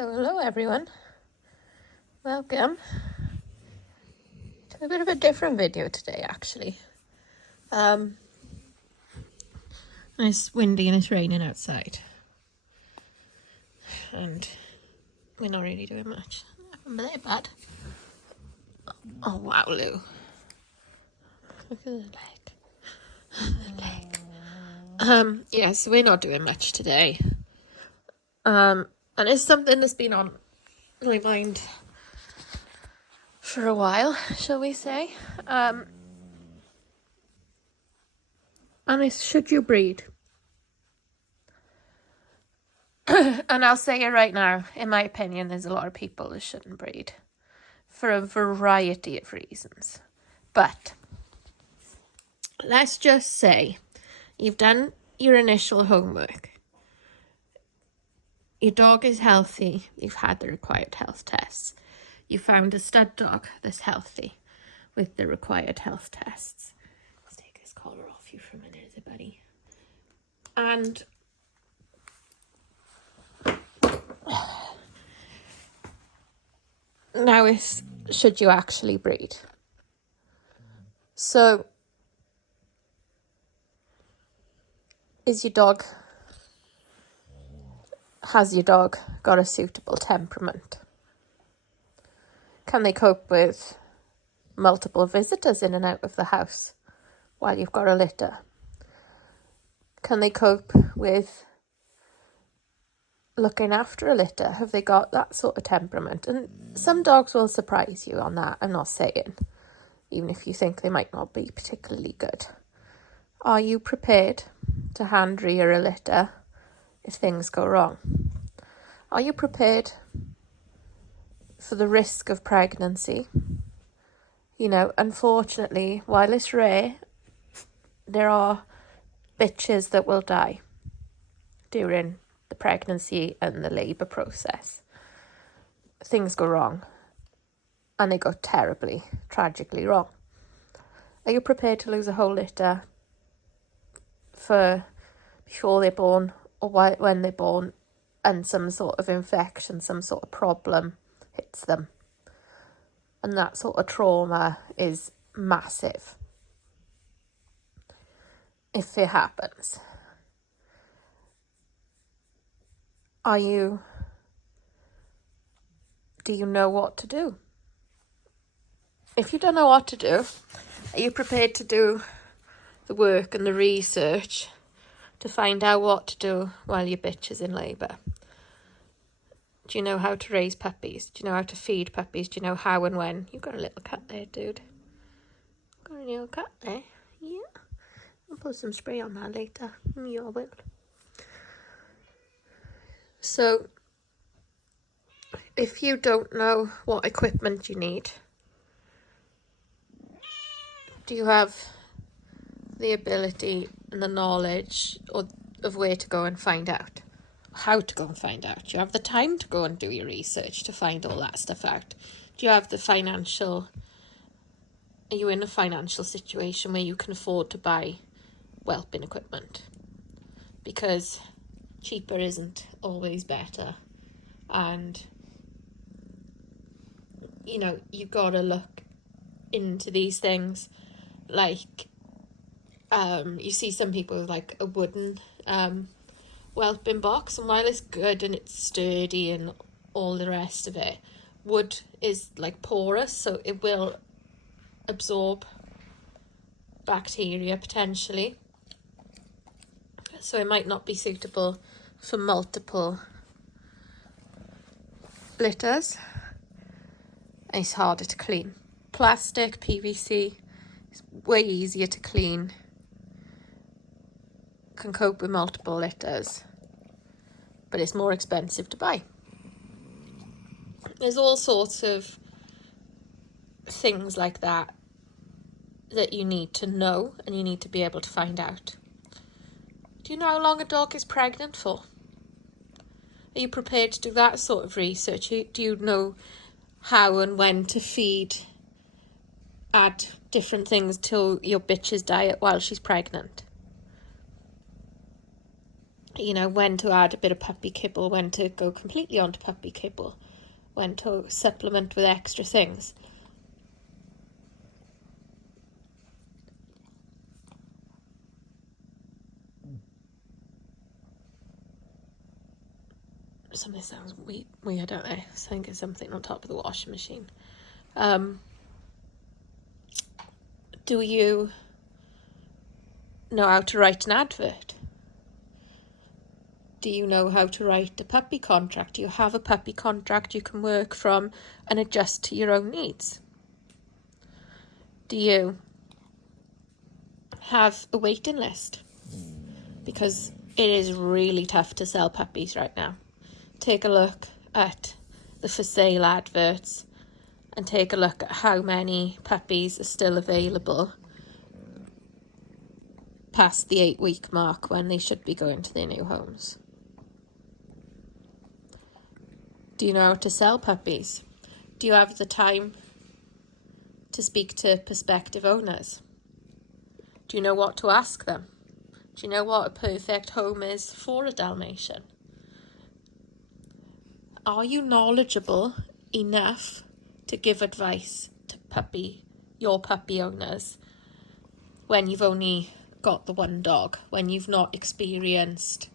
Hello everyone, welcome to a bit of a different video today actually. It's windy and it's raining outside and we're not really doing much. Nothing very bad. Oh wow, Lou, look at the leg. Yes, we're not doing much today, and it's something that's been on my mind for a while, shall we say. And it's, should you breed? And I'll say it right now, in my opinion, there's a lot of people that shouldn't breed for a variety of reasons. But let's just say you've done your initial homework. Your dog is healthy. You've had the required health tests. You found a stud dog that's healthy with the required health tests. Let's take this collar off you for a minute, is it, buddy? And now is, should you actually breed? So, has your dog got a suitable temperament? Can they cope with multiple visitors in and out of the house while you've got a litter? Can they cope with looking after a litter? Have they got that sort of temperament? And some dogs will surprise you on that, I'm not saying, even if you think they might not be particularly good. Are you prepared to hand rear a litter if things go wrong? Are you prepared for the risk of pregnancy? You know, unfortunately, while it's rare, there are bitches that will die during the pregnancy and the labour process. Things go wrong, and they go terribly, tragically wrong. Are you prepared to lose a whole litter for before they're born or when they're born, and some sort of infection, some sort of problem hits them? And that sort of trauma is massive if it happens. Do you know what to do? If you don't know what to do, are you prepared to do the work and the research to find out what to do while your bitch is in labour? Do you know how to raise puppies? Do you know how to feed puppies? Do you know how and when? You've got a little cat there, dude. Got a little cat there. Yeah. I'll put some spray on that later. Yeah, I will. So, if you don't know what equipment you need, do you have the ability and the knowledge of where to go and find out? How to go and find out? Do you have the time to go and do your research to find all that stuff out? Do you have the financial... Are you in a financial situation where you can afford to buy whelping equipment? Because cheaper isn't always better. And, you know, you've got to look into these things. Like, you see some people with like a wooden whelping box, and while it's good and it's sturdy and all the rest of it, wood is like porous, so it will absorb bacteria potentially, so it might not be suitable for multiple litters. It's harder to clean. Plastic, PVC is way easier to clean, can cope with multiple litters, but it's more expensive to buy. There's all sorts of things like that you need to know and you need to be able to find out. Do you know how long a dog is pregnant for? Are you prepared to do that sort of research? Do you know how and when to add different things to your bitch's diet while she's pregnant? You know, when to add a bit of puppy kibble, when to go completely onto puppy kibble, when to supplement with extra things. Something sounds weird, don't they? I think it's something on top of the washing machine. Do you know how to write an advert? Do you know how to write a puppy contract? Do you have a puppy contract you can work from and adjust to your own needs? Do you have a waiting list? Because it is really tough to sell puppies right now. Take a look at the for sale adverts and take a look at how many puppies are still available past the 8-week mark when they should be going to their new homes. Do you know how to sell puppies? Do you have the time to speak to prospective owners? Do you know what to ask them? Do you know what a perfect home is for a Dalmatian? Are you knowledgeable enough to give advice to your puppy owners when you've only got the one dog, when you've not experienced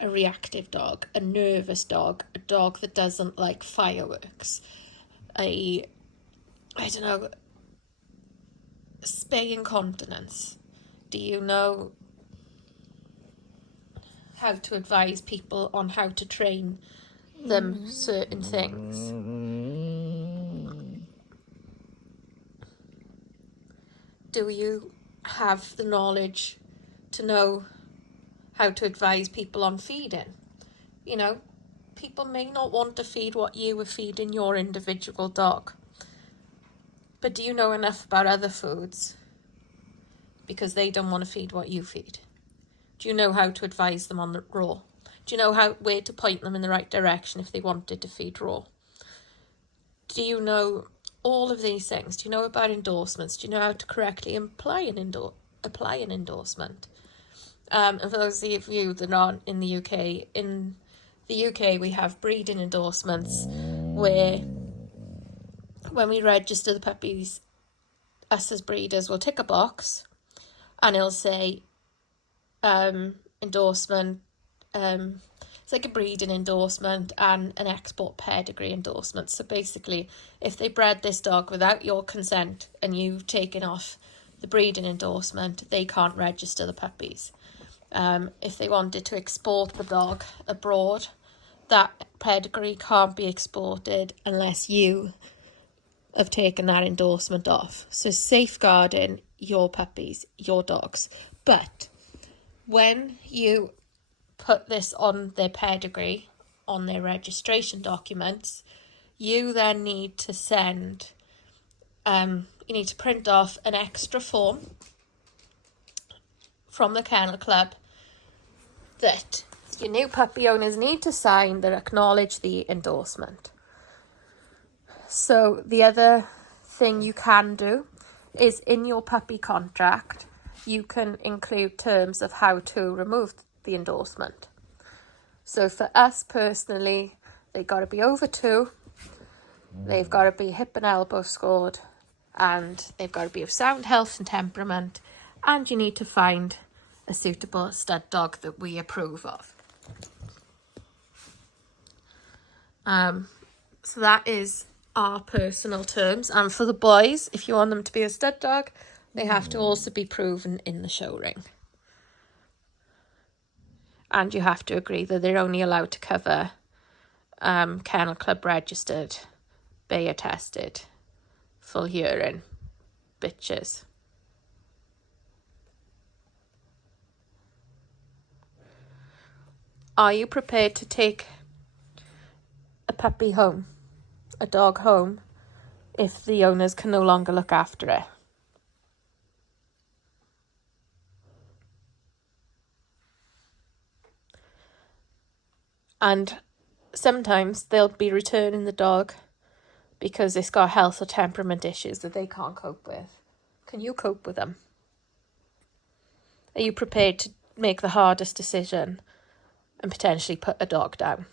a reactive dog, a nervous dog, a dog that doesn't like fireworks, spay incontinence? Do you know how to advise people on how to train them certain things? Do you have the knowledge to know how to advise people on feeding? You know, people may not want to feed what you were feeding your individual dog, but do you know enough about other foods because they don't want to feed what you feed? Do you know how to advise them on the raw? Do you know where to point them in the right direction if they wanted to feed raw? Do you know all of these things? Do you know about endorsements? Do you know how to correctly apply an endorsement? And for those of you that aren't in the UK we have breeding endorsements where when we register the puppies, us as breeders will tick a box and it'll say endorsement, it's like a breeding endorsement and an export pedigree endorsement. So basically, if they bred this dog without your consent and you've taken off the breeding endorsement, they can't register the puppies. If they wanted to export the dog abroad, that pedigree can't be exported unless you have taken that endorsement off. So safeguarding your puppies, your dogs. But when you put this on their pedigree, on their registration documents, you then need to print off an extra form from the Kennel Club that your new puppy owners need to sign that acknowledge the endorsement. So the other thing you can do is in your puppy contract, you can include terms of how to remove the endorsement. So for us personally, they've got to be over 2, they've got to be hip and elbow scored, and they've got to be of sound health and temperament, and you need to find a suitable stud dog that we approve of. So that is our personal terms. And for the boys, if you want them to be a stud dog, they have to also be proven in the show ring. And you have to agree that they're only allowed to cover Kennel Club registered, Bayer tested, full urine bitches. Are you prepared to take a puppy home, a dog home, if the owners can no longer look after it? And sometimes they'll be returning the dog because it's got health or temperament issues that they can't cope with. Can you cope with them? Are you prepared to make the hardest decision and potentially put a dog down.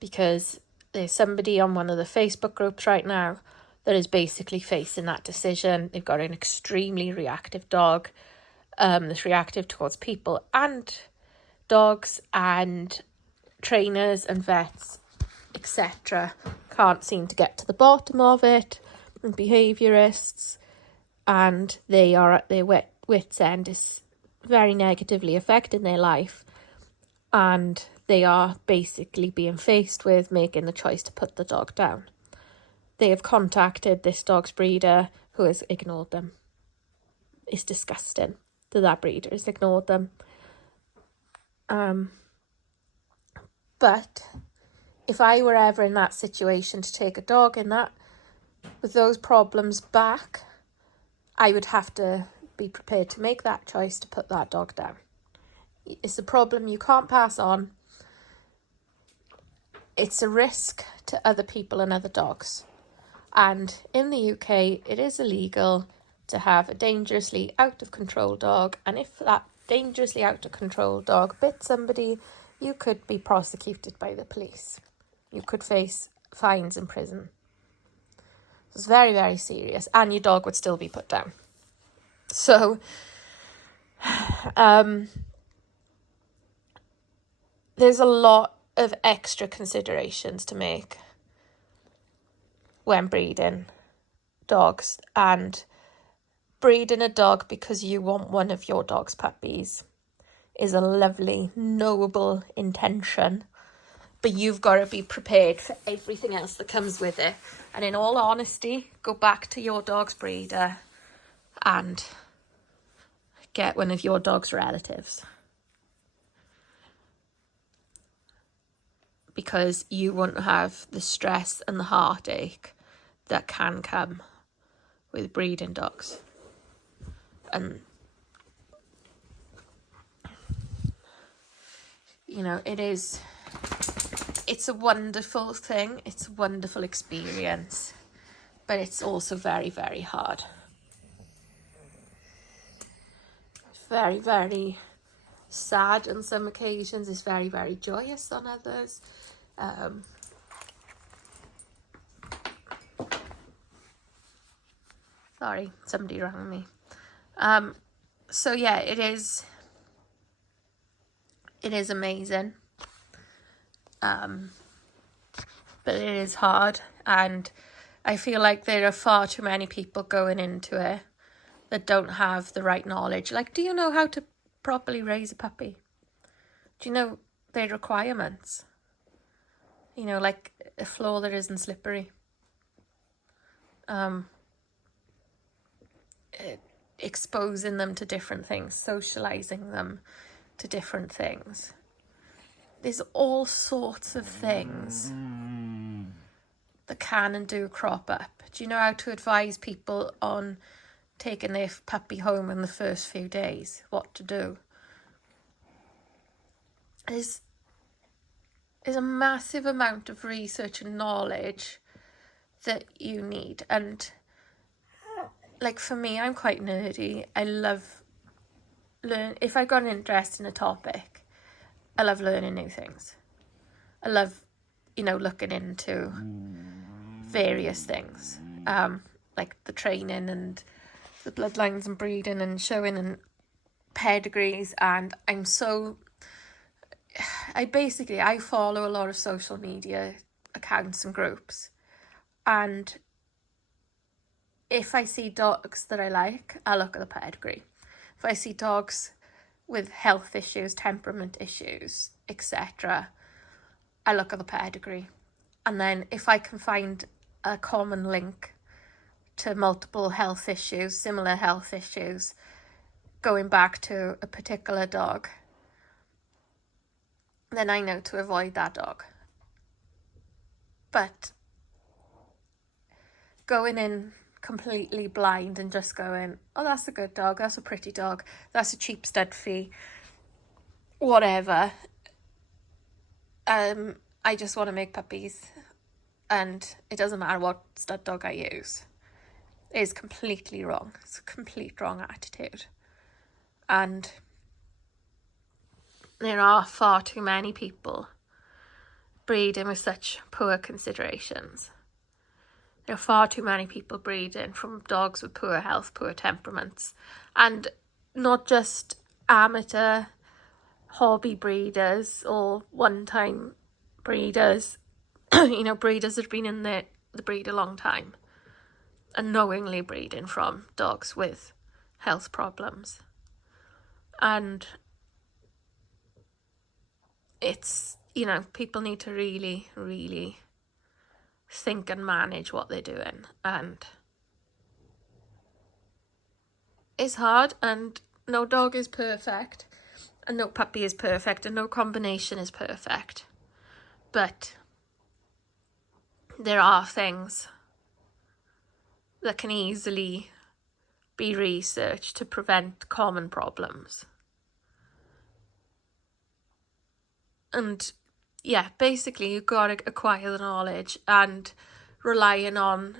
Because there's somebody on one of the Facebook groups right now that is basically facing that decision. They've got an extremely reactive dog, that's reactive towards people and dogs, and trainers and vets, etc. can't seem to get to the bottom of it, and behaviourists, and they are at their wits' end. Is very negatively affecting their life, and they are basically being faced with making the choice to put the dog down. They have contacted this dog's breeder, who has ignored them. It's disgusting that breeder has ignored them. But if I were ever in that situation to take a dog in that, with those problems back, I would have to be prepared to make that choice to put that dog down. It's a problem you can't pass on. It's a risk to other people and other dogs. And in the UK, it is illegal to have a dangerously out of control dog. And if that dangerously out of control dog bit somebody, you could be prosecuted by the police. You could face fines in prison. It's very, very serious. And your dog would still be put down. So, there's a lot of extra considerations to make when breeding dogs, and breeding a dog because you want one of your dog's puppies is a lovely, noble intention, but you've got to be prepared for everything else that comes with it. And in all honesty, go back to your dog's breeder and get one of your dog's relatives, because you won't have the stress and the heartache that can come with breeding dogs. And, you know, it's a wonderful thing. It's a wonderful experience, but it's also very, very hard. It's very, very sad on some occasions. It's very, very joyous on others. Sorry, somebody rang me. So yeah, it is amazing. But it is hard, and I feel like there are far too many people going into it that don't have the right knowledge. Like, do you know how to properly raise a puppy? Do you know their requirements? You know, like a floor that isn't slippery. Exposing them to different things, socializing them to different things. There's all sorts of things that can and do crop up. Do you know how to advise people on taking their puppy home in the first few days? What to do? There's a massive amount of research and knowledge that you need. And like for me, I'm quite nerdy. I love if I got an interest in a topic, I love learning new things. I love, looking into various things, like the training and the bloodlines and breeding and showing and pedigrees. And I follow a lot of social media accounts and groups, and if I see dogs that I like, I look at the pedigree. If I see dogs with health issues, temperament issues, etc., I look at the pedigree. And then if I can find a common link to multiple health issues, similar health issues, going back to a particular dog, then I know to avoid that dog. But going in completely blind and just going, oh, that's a good dog, that's a pretty dog, that's a cheap stud fee, whatever, I just want to make puppies and it doesn't matter what stud dog I use, is completely wrong. It's a complete wrong attitude. And there are far too many people breeding with such poor considerations. There are far too many people breeding from dogs with poor health, poor temperaments, and not just amateur hobby breeders or one-time breeders, breeders that have been in the breed a long time and knowingly breeding from dogs with health problems. And it's, people need to really, really think and manage what they're doing. And it's hard, and no dog is perfect, and no puppy is perfect, and no combination is perfect. But there are things that can easily be researched to prevent common problems. And yeah, basically you've got to acquire the knowledge, and relying on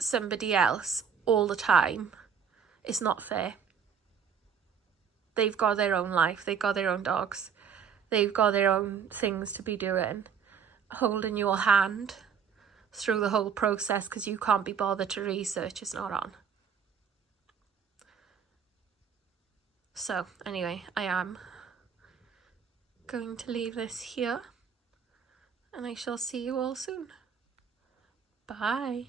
somebody else all the time is not fair. They've got their own life, they've got their own dogs, they've got their own things to be doing. Holding your hand through the whole process because you can't be bothered to research is not on. So anyway, I am going to leave this here, and I shall see you all soon. Bye.